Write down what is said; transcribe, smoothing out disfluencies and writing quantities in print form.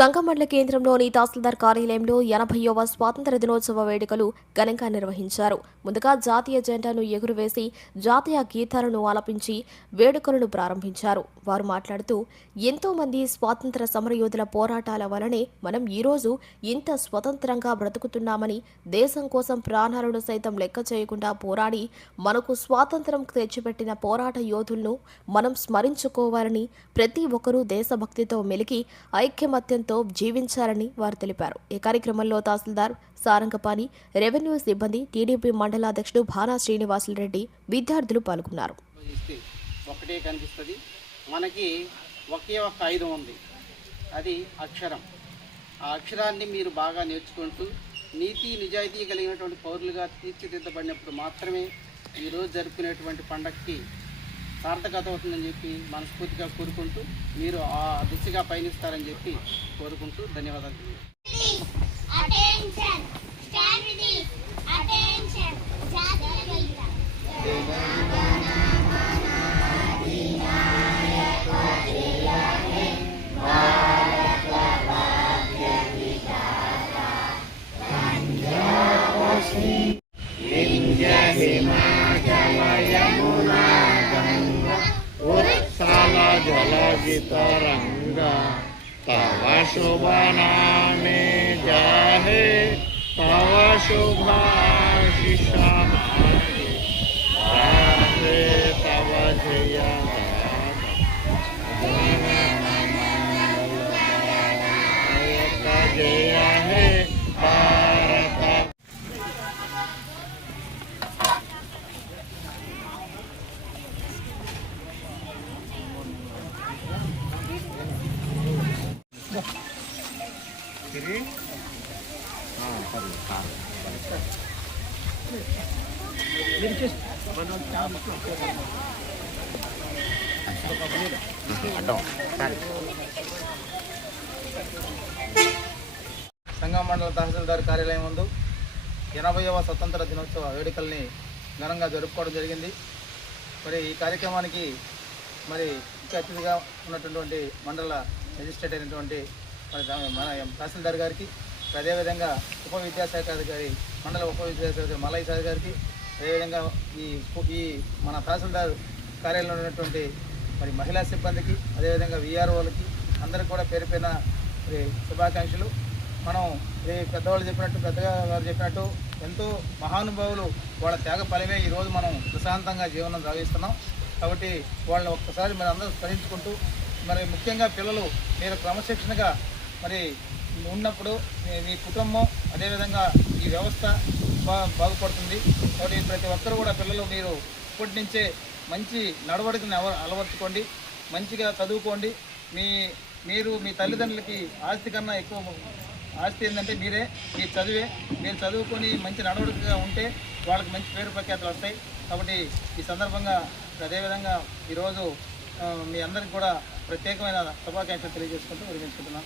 సంగమండల కేంద్రంలోని తహసీల్దార్ కార్యాలయంలో 80వ స్వాతంత్ర దినోత్సవ వేడుకలు ఘనంగా నిర్వహించారు. ముందుగా జాతీయ జెండాను ఎగురవేసి జాతీయ గీతాలను ఆలపించి వేడుకలను ప్రారంభించారు. వారు మాట్లాడుతూ, ఎంతో మంది స్వాతంత్ర సమరయోధుల పోరాటాల వలనే మనం ఈరోజు ఇంత స్వతంత్రంగా బ్రతుకుతున్నామని, దేశం కోసం ప్రాణాలను సైతం లెక్క చేయకుండా పోరాడి మనకు స్వాతంత్రం తెచ్చిపెట్టిన పోరాట యోధులను మనం స్మరించుకోవాలని, ప్రతి ఒక్కరూ దేశభక్తితో మెలిగి ఐక్యమత్యంతో జీవించాలని వారు తెలిపారు. ఈ కార్యక్రమంలో తహసీల్దార్ సారంగపాణి, రెవెన్యూ సిబ్బంది, టీడీపీ మండలాధ్యక్షుడు భానా శ్రీనివాసులరెడ్డి, విద్యార్థులు పాల్గొన్నారు. ఒకటే కనిపిస్తుంది, మనకి ఒకే ఒక్క ఆయుధం ఉంది, అది అక్షరం. ఆ అక్షరాన్ని మీరు బాగా నేర్చుకుంటూ నీతి నిజాయితీ కలిగినటువంటి పౌరులుగా తీర్చిదిద్దబడినప్పుడు మాత్రమే ఈరోజు జరుపుకునేటువంటి పండగకి సార్థకత అవుతుందని చెప్పి మనస్ఫూర్తిగా కోరుకుంటూ మీరు ఆ దిశగా పయనిస్తారని చెప్పి కోరుకుంటూ ధన్యవాదాలు. जलगितरंगा तव शुभ नामे जाहे तव शुभाशिष जाहे तव जय जय हे भारत. సంగం మండల తహసీల్దార్ కార్యాలయం ముందు 80వ స్వతంత్ర దినోత్సవ వేడుకల్ని ఘనంగా జరుపుకోవడం జరిగింది. మరి ఈ కార్యక్రమానికి మరి ముఖ్య అతిథిగా ఉన్నటువంటి మండల మెజిస్ట్రేట్ అయినటువంటి మన తహసీల్దార్ గారికి, అదేవిధంగా ఉప విద్యాశాఖ అధికారి, మండల ఉప విద్యాశాఖ అధికారి మలై సార్ గారికి, అదేవిధంగా ఈ మన తహసీల్దార్ కార్యాలయంలో ఉన్నటువంటి మరి మహిళా సిబ్బందికి, అదేవిధంగా విఆర్ఓలకి అందరికీ కూడా పేరు పైన మరి శుభాకాంక్షలు. మనం పెద్దవాళ్ళు చెప్పినట్టు, పెద్దగా వారు చెప్పినట్టు ఎంతో మహానుభావులు వాళ్ళ త్యాగ ఫలమే ఈరోజు మనం ప్రశాంతంగా జీవనం సాగిస్తున్నాం. కాబట్టి వాళ్ళని ఒక్కసారి మరి అందరూ స్మరించుకుంటూ, మరి ముఖ్యంగా పిల్లలు మీరు క్రమశిక్షణగా మరి ఉన్నప్పుడు మీ కుటుంబం, అదేవిధంగా ఈ వ్యవస్థ బాగుపడుతుంది. కాబట్టి ప్రతి ఒక్కరు కూడా పిల్లలు మీరు ఇప్పటి నుంచే మంచి నడవడికను అలవర్చుకోండి, మంచిగా చదువుకోండి. మీరు మీ తల్లిదండ్రులకి ఆస్తి కన్నా ఎక్కువ ఆస్తి ఏంటంటే మీరే, మీ చదివే. మీరు చదువుకొని మంచి నడవడికగా ఉంటే వాళ్ళకి మంచి పేరు ప్రఖ్యాతులు వస్తాయి. కాబట్టి ఈ సందర్భంగా అదేవిధంగా ఈరోజు మీ అందరికీ కూడా ప్రత్యేకమైన శుభాకాంక్షలు తెలియజేసుకుంటూ విరమించుకుంటున్నాం.